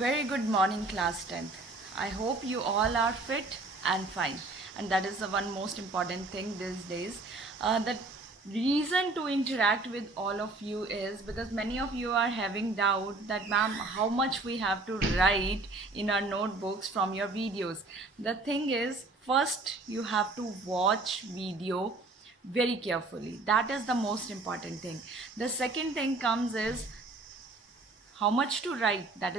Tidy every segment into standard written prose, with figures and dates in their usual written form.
Very good morning, class 10th. I hope you all are fit and fine, and that is the one most important thing these days. The reason to interact with all of you is because many of you are having doubt that, ma'am, how much we have to write in our notebooks from your videos. The thing is, first you have to watch video very carefully. That is the most important thing. The second thing comes is how much to write. That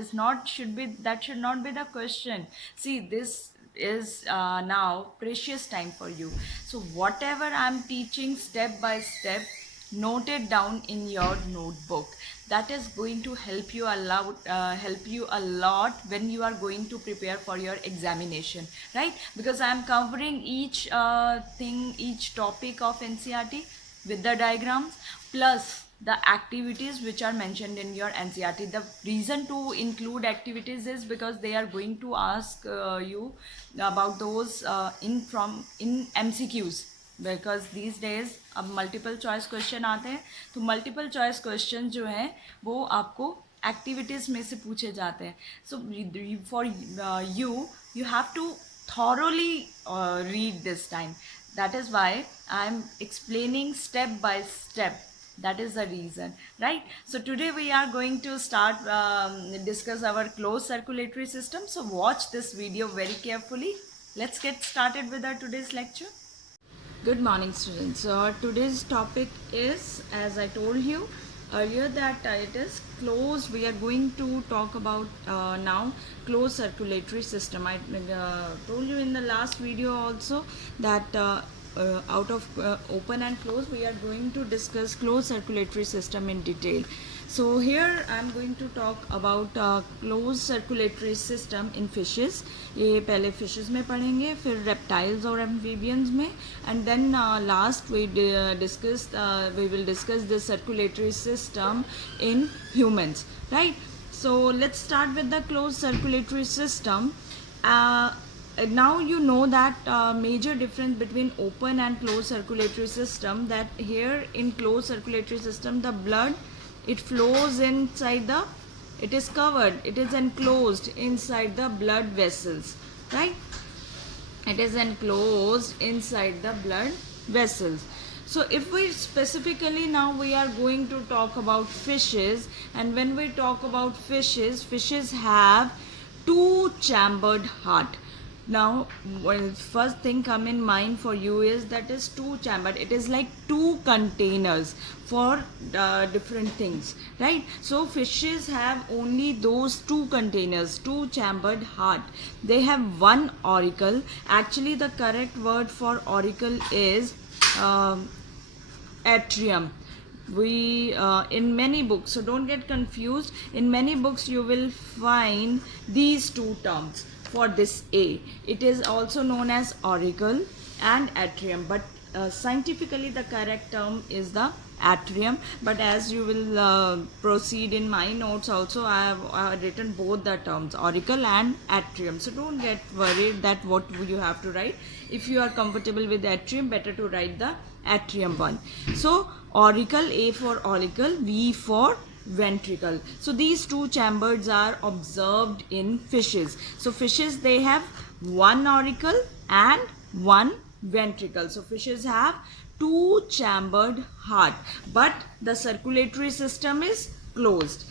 should not be the question. See, this is now precious time for you, so whatever I'm teaching step by step, note it down in your notebook. That is going to help you a lot when you are going to prepare for your examination, right? Because I'm covering each topic of NCERT with the diagrams plus the activities which are mentioned in your NCERT. The reason to include activities is because they are going to ask you about those in MCQs, because these days अब multiple choice question आते हैं, तो multiple choice question जो हैं वो आपको activities में से पूछे जाते हैं. So for you have to thoroughly read this time. That is why I am explaining step by step. That is the reason, right? So today we are going to start discuss our closed circulatory system. So watch this video very carefully. Let's get started with our today's lecture. Good morning, students. So today's topic is, as I told you earlier, that it is closed. We are going to talk about now closed circulatory system. I told you in the last video also that out of open and closed, we are going to discuss closed circulatory system in detail. So here I am going to talk about closed circulatory system in fishes. ये पहले fishes में पढ़ेंगे, फिर reptiles और amphibians में, and then last we will discuss the circulatory system in humans, right? So let's start with the closed circulatory system. Now you know that major difference between open and closed circulatory system, that here in closed circulatory system the blood, it flows inside it is covered, it is enclosed inside the blood vessels, right? It is enclosed inside the blood vessels. So if we specifically, now we are going to talk about fishes, and when we talk about fishes have two chambered heart. Now first thing come in mind for you is that is two chambered. It is like two containers for different things, right? So fishes have only those two containers, two chambered heart. They have one auricle. Actually the correct word for auricle is atrium. We in many books, so don't get confused, in many books you will find these two terms for this A. It is also known as auricle and atrium, but scientifically the correct term is the atrium. But as you will proceed in my notes also, I have written both the terms, auricle and atrium. So don't get worried that what you have to write. If you are comfortable with atrium, better to write the atrium one. So auricle, A for auricle, V for ventricle. So these two chambers are observed in fishes. So fishes, they have one auricle and one ventricle. So fishes have two chambered heart, but the circulatory system is closed.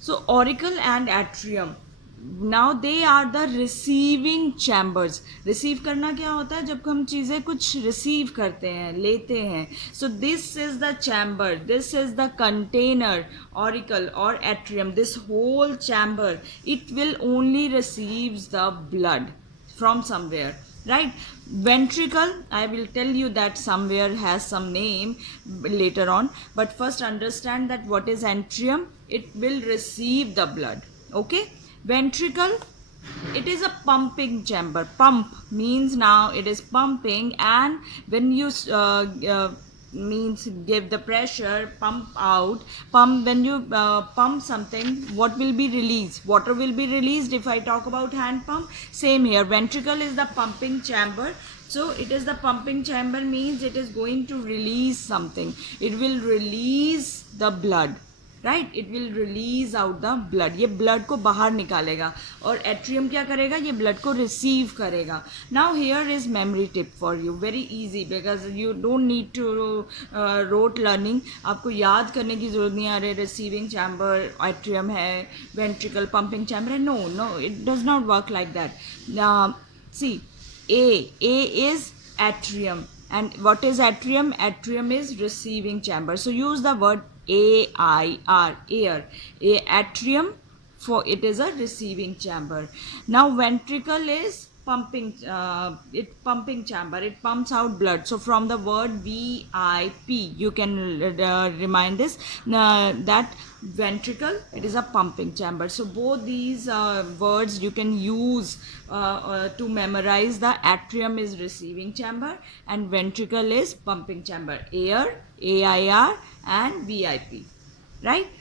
So auricle and atrium, now they are the receiving chambers. receive करना क्या होता है? जब हम चीज़ें कुछ receive करते हैं, लेते हैं. So this is the chamber, this is the container, auricle or atrium. This whole chamber, it will only receives the blood from somewhere, right? Ventricle, I will tell you that somewhere has some name later on, but first understand that what is atrium. It will receive the blood, okay? Ventricle, it is a pumping chamber. Pump means now it is pumping, and when you means give the pressure, pump out, pump, when you pump something, what will be released? Water will be released. If I talk about hand pump, same here, ventricle is the pumping chamber. So it is the pumping chamber, means it is going to release something. It will release the blood. Right, it will release out the blood, ये blood को बाहर निकालेगा, और atrium क्या करेगा, ये blood को receive करेगा. Now here is memory tip for you, very easy, because you don't need to rote learning, आपको याद करने की जरूरत नहीं. अरे रिसीविंग चैम्बर एट्रियम है, वेंट्रिकल पंपिंग चैम्बर है, no no, it does not work like that. See, A is atrium, and what is atrium? Atrium is receiving chamber. So use the word AIR, air. A atrium, for it is a receiving chamber. Now ventricle is pumping chamber. It pumps out blood. So from the word VIP, you can remind this that ventricle, it is a pumping chamber. So both these words you can use to memorize. The atrium is receiving chamber and ventricle is pumping chamber. Air, AIR, and VIP, right?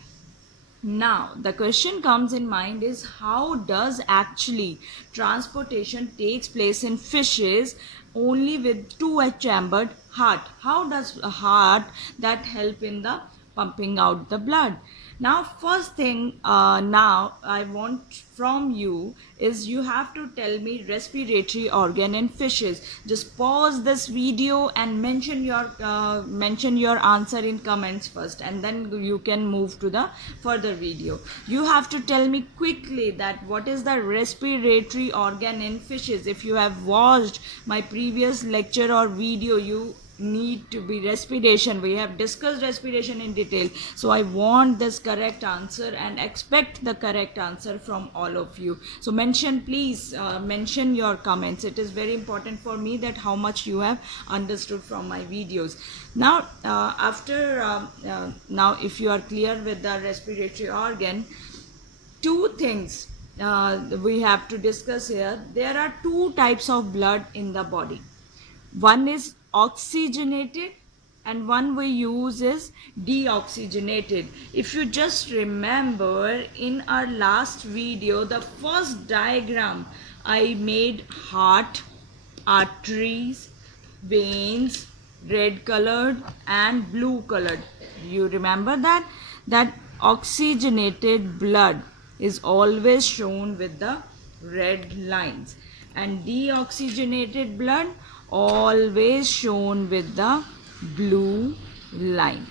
Now the question comes in mind is, how does actually transportation takes place in fishes only with two chambered heart? How does a heart that help in the pumping out the blood? Now first thing now I want from you is, you have to tell me respiratory organ in fishes. Just pause this video and mention your answer in comments first, and then you can move to the further video. You have to tell me quickly that what is the respiratory organ in fishes. If you have watched my previous lecture or video, you need to be respiration. We have discussed respiration in detail, so I want this correct answer and expect the correct answer from all of you. So mention, please mention your comments. It is very important for me that how much you have understood from my videos. Now now if you are clear with the respiratory organ, two things we have to discuss here. There are two types of blood in the body. One is oxygenated and one we use is deoxygenated. If you just remember in our last video, the first diagram I made heart, arteries, veins, red colored and blue colored. You remember that? That oxygenated blood is always shown with the red lines, and deoxygenated blood always shown with the blue line.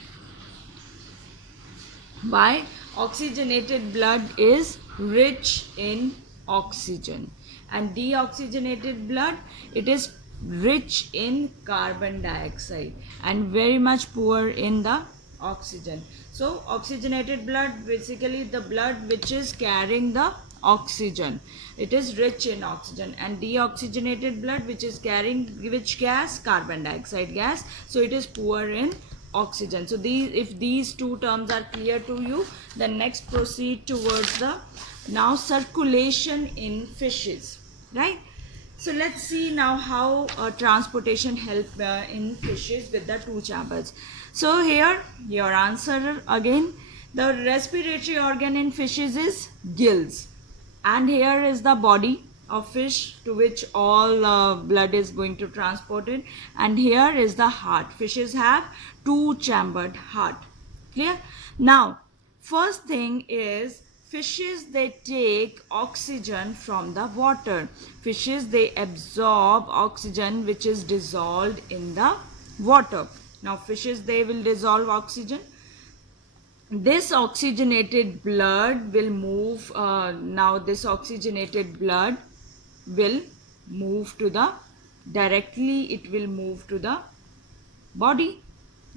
Why? Oxygenated blood is rich in oxygen, and deoxygenated blood, it is rich in carbon dioxide and very much poor in the oxygen. So oxygenated blood, basically the blood which is carrying the oxygen, it is rich in oxygen, and deoxygenated blood which is carrying which gas? Carbon dioxide gas, so it is poor in oxygen. So if these two terms are clear to you, then next proceed towards the now circulation in fishes, right? So let's see now how transportation help in fishes with the two chambers. So here your answer again, the respiratory organ in fishes is gills, and here is the body of fish to which all blood is going to transport it, and here is the heart. Fishes have two chambered heart. Clear? Now first thing is, fishes, they take oxygen from the water. Fishes, they absorb oxygen which is dissolved in the water. Now fishes, they will dissolve oxygen. This oxygenated blood will move, now this oxygenated blood will move to the, directly it will move to the body.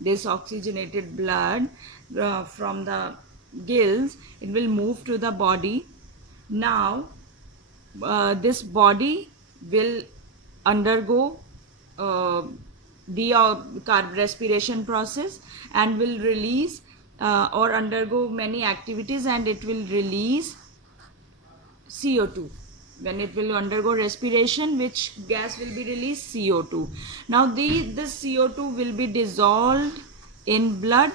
This oxygenated blood from the gills, it will move to the body. Now this body will undergo the respiration process and will release or undergo many activities, and it will release CO2. When it will undergo respiration, which gas will be released? CO2. Now this CO2 will be dissolved in blood,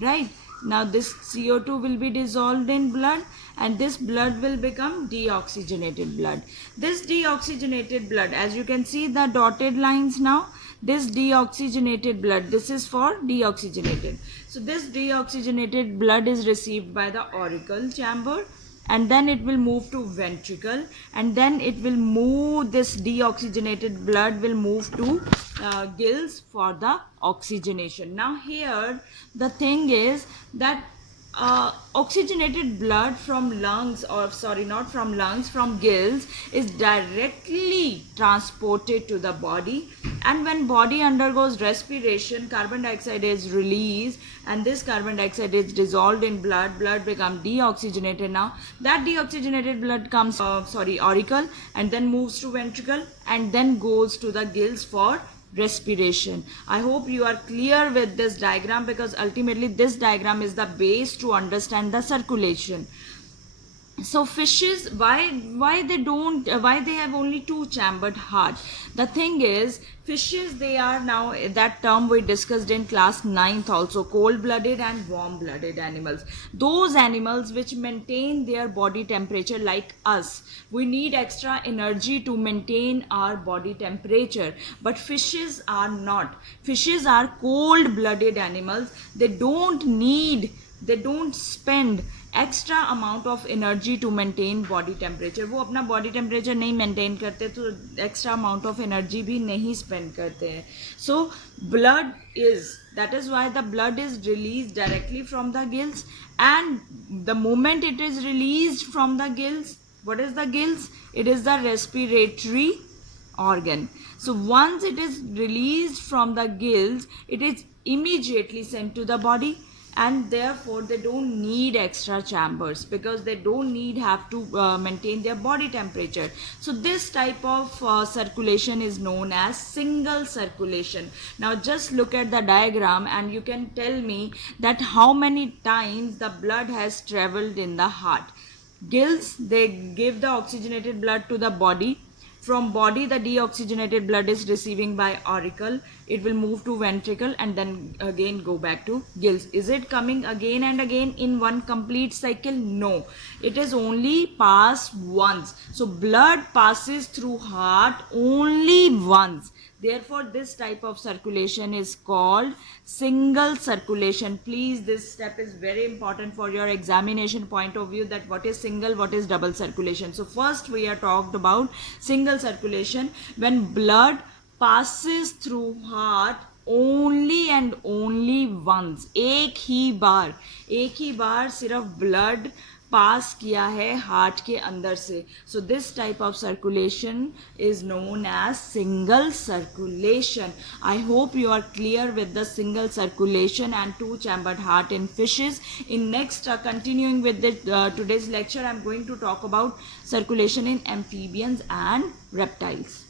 right? Now this CO2 will be dissolved in blood, and this blood will become deoxygenated blood. This deoxygenated blood, as you can see the dotted lines now, this deoxygenated blood, this is for deoxygenated. So this deoxygenated blood is received by the auricle chamber, and then it will move to ventricle, and then it will move, this deoxygenated blood will move to gills for the oxygenation. Now here the thing is that oxygenated blood from lungs, or sorry, not from lungs, from gills, is directly transported to the body, and when body undergoes respiration, carbon dioxide is released, and this carbon dioxide is dissolved in blood, blood become deoxygenated. Now that deoxygenated blood comes auricle, and then moves to ventricle, and then goes to the gills for respiration. I hope you are clear with this diagram, because ultimately this diagram is the base to understand the circulation. So fishes, why they have only two chambered heart? The thing is, fishes, they are, now that term we discussed in class 9th also, cold blooded and warm blooded animals. Those animals which maintain their body temperature like us. We need extra energy to maintain our body temperature, but fishes are not. Fishes are cold blooded animals. They don't spend extra amount of energy to maintain body temperature. वो अपना body temperature नहीं maintain करते, तो extra amount of energy भी नहीं spend करते हैं. So blood is, that is why the blood is released directly from the gills, and the moment it is released from the gills, what is the gills? It is the respiratory organ. So once it is released from the gills, it is immediately sent to the body, and therefore they don't need extra chambers, because they don't have to maintain their body temperature. So this type of circulation is known as single circulation. Now just look at the diagram and you can tell me that how many times the blood has traveled in the heart. Gills, they give the oxygenated blood to the body. From body, the deoxygenated blood is receiving by auricle. It will move to ventricle and then again go back to gills. Is it coming again and again in one complete cycle? No. It is only passed once. So blood passes through heart only once. Therefore, this type of circulation is called single circulation. Please, this step is very important for your examination point of view, that what is single, what is double circulation. So first we are talked about single circulation, when blood passes through heart only and only once. एक ही बार सिर्फ blood पास किया है heart के अंदर से. So this type of circulation is known as single circulation. I hope you are clear with the single circulation and two-chambered heart in fishes. In next, continuing with today's lecture, I am going to talk about circulation in amphibians and reptiles.